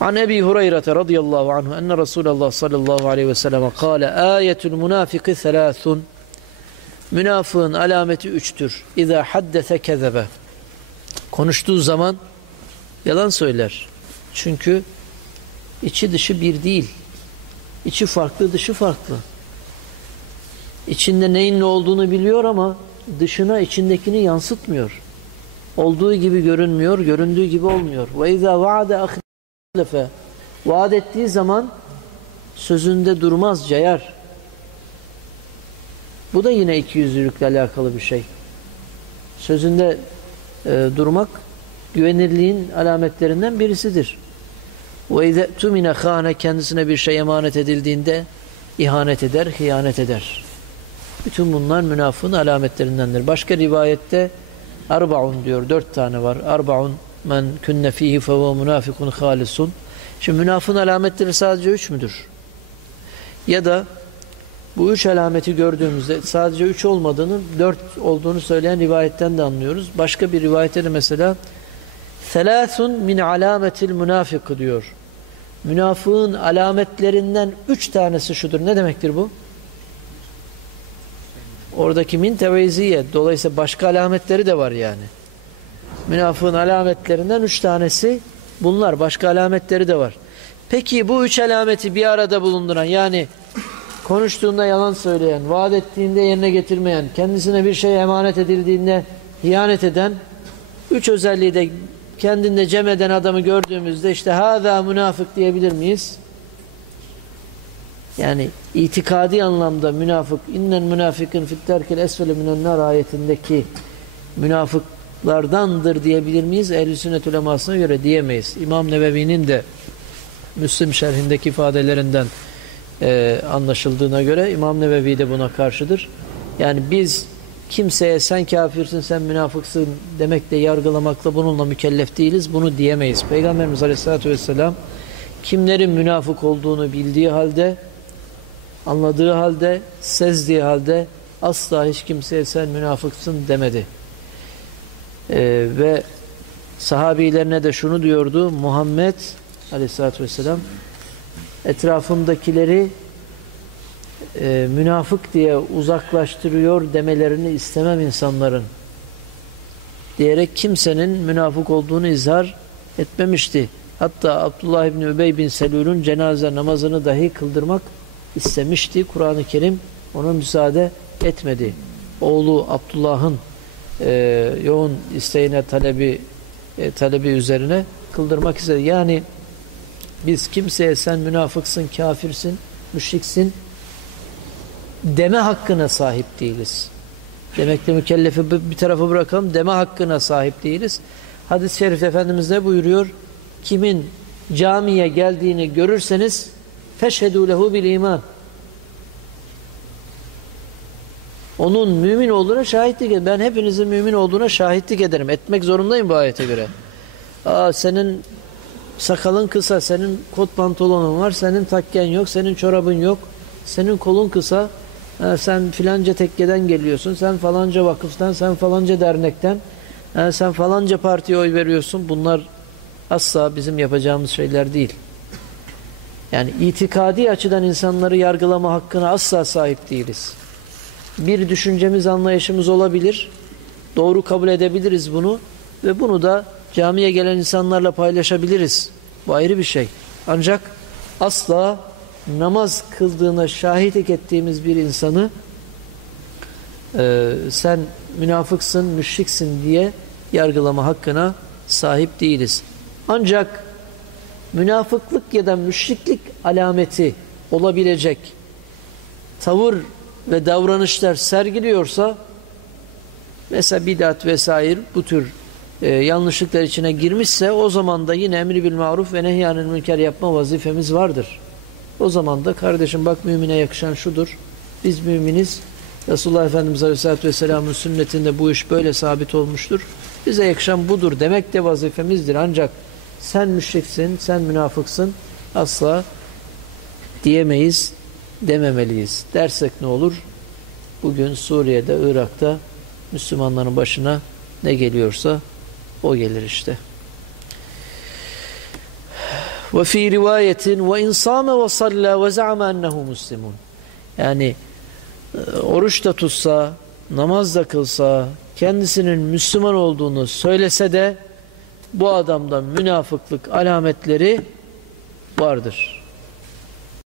An Ebi Hureyre radıyallahu anhu enne Resulullah sallallahu aleyhi ve sellem kâle âyetul münafiki thelâthun Münafığın alameti üçtür. İza haddese kezebe. Konuştuğu zaman yalan söyler. Çünkü içi dışı bir değil. İçi farklı, dışı farklı. İçinde neyin ne olduğunu biliyor ama dışına içindekini yansıtmıyor. Olduğu gibi görünmüyor, göründüğü gibi olmuyor. Ve izâ vaade ahlefe. Vaat ettiği zaman sözünde durmaz, cayar. Bu da yine ikiyüzlülükle alakalı bir şey. Sözünde e, durmak güvenirliğin alametlerinden birisidir. İzâ tümine khâne kendisine bir şey emanet edildiğinde ihanet eder, hıyanet eder. Bütün bunlar münafığın alametlerindendir. Başka rivayette arbaun diyor. Dört tane var. Arbaun men künne fihi fehuve münafikun halisun. Şimdi münafığın alametleri sadece üç müdür? Ya da bu üç alameti gördüğümüzde sadece üç olmadığını, dört olduğunu söyleyen rivayetten de anlıyoruz. Başka bir rivayette de mesela Selâsun min alametil münafık diyor. Münafığın alametlerinden üç tanesi şudur. Ne demektir bu? Oradaki min teveziye. Dolayısıyla başka alametleri de var yani. Münafığın alametlerinden üç tanesi bunlar. Başka alametleri de var. Peki bu üç alameti bir arada bulunduran yani konuştuğunda yalan söyleyen, vaat ettiğinde yerine getirmeyen, kendisine bir şey emanet edildiğinde hiyanet eden üç özelliği de kendinde cem eden adamı gördüğümüzde işte hâzâ münafık diyebilir miyiz? Yani itikadi anlamda münafık innen münafikin fitterkel esfele minennar ayetindeki münafıklardandır diyebilir miyiz? Ehl-i sünnet ulemasına göre diyemeyiz. İmam Nebevi'nin de Müslim şerhindeki ifadelerinden e, anlaşıldığına göre İmam Nebevi de buna karşıdır. Yani biz kimseye sen kafirsin, sen münafıksın demekle yargılamakla bununla mükellef değiliz. Bunu diyemeyiz. Peygamberimiz Aleyhisselatü Vesselam kimlerin münafık olduğunu bildiği halde anladığı halde, sezdiği halde asla hiç kimseye sen münafıksın demedi. Ee, ve sahabilerine de şunu diyordu. Muhammed aleyhissalatü vesselam etrafındakileri e, münafık diye uzaklaştırıyor demelerini istemem insanların diyerek kimsenin münafık olduğunu izhar etmemişti. Hatta Abdullah İbni Übey bin Selül'ün cenaze namazını dahi kıldırmak istemişti. Kur'an-ı Kerim ona müsaade etmedi. Oğlu Abdullah'ın e, yoğun isteğine talebi e, talebi üzerine kıldırmak istedi. Yani biz kimseye sen münafıksın, kafirsin, müşriksin deme hakkına sahip değiliz. Demekle mükellefi bir tarafa bırakalım. Deme hakkına sahip değiliz. Hadis-i şerif Efendimiz ne buyuruyor? Kimin camiye geldiğini görürseniz feşhedû lehu bil iman. Onun mümin olduğuna şahitlik ederim. Ben hepinizin mümin olduğuna şahitlik ederim. Etmek zorundayım bu ayete göre. Aa, senin sakalın kısa, senin kot pantolonun var, senin takken yok, senin çorabın yok, senin kolun kısa, ha, sen filanca tekkeden geliyorsun, sen falanca vakıftan, sen falanca dernekten, ha, sen falanca partiye oy veriyorsun. Bunlar asla bizim yapacağımız şeyler değil. Yani itikadi açıdan insanları yargılama hakkına asla sahip değiliz. Bir düşüncemiz, anlayışımız olabilir. Doğru kabul edebiliriz bunu ve bunu da camiye gelen insanlarla paylaşabiliriz. Bu ayrı bir şey. Ancak asla namaz kıldığına şahitlik ettiğimiz bir insanı e, sen münafıksın, müşriksin diye yargılama hakkına sahip değiliz. Ancak münafıklık ya da müşriklik alameti olabilecek tavır ve davranışlar sergiliyorsa mesela bidat vesaire bu tür e, yanlışlıklar içine girmişse o zaman da yine emri bil maruf ve nehyanın münker yapma vazifemiz vardır. O zaman da kardeşim bak mümine yakışan şudur. Biz müminiz. Resulullah Efendimiz Aleyhisselatü Vesselam'ın sünnetinde bu iş böyle sabit olmuştur. Bize yakışan budur demek de vazifemizdir. Ancak sen müşriksin, sen münafıksın asla diyemeyiz, dememeliyiz. Dersek ne olur? Bugün Suriye'de, Irak'ta Müslümanların başına ne geliyorsa o gelir işte. Ve fi rivayetin ve insame ve salla ve za'ama ennehu muslimun. Yani e, oruç da tutsa, namaz da kılsa, kendisinin Müslüman olduğunu söylese de bu adamda münafıklık alametleri vardır.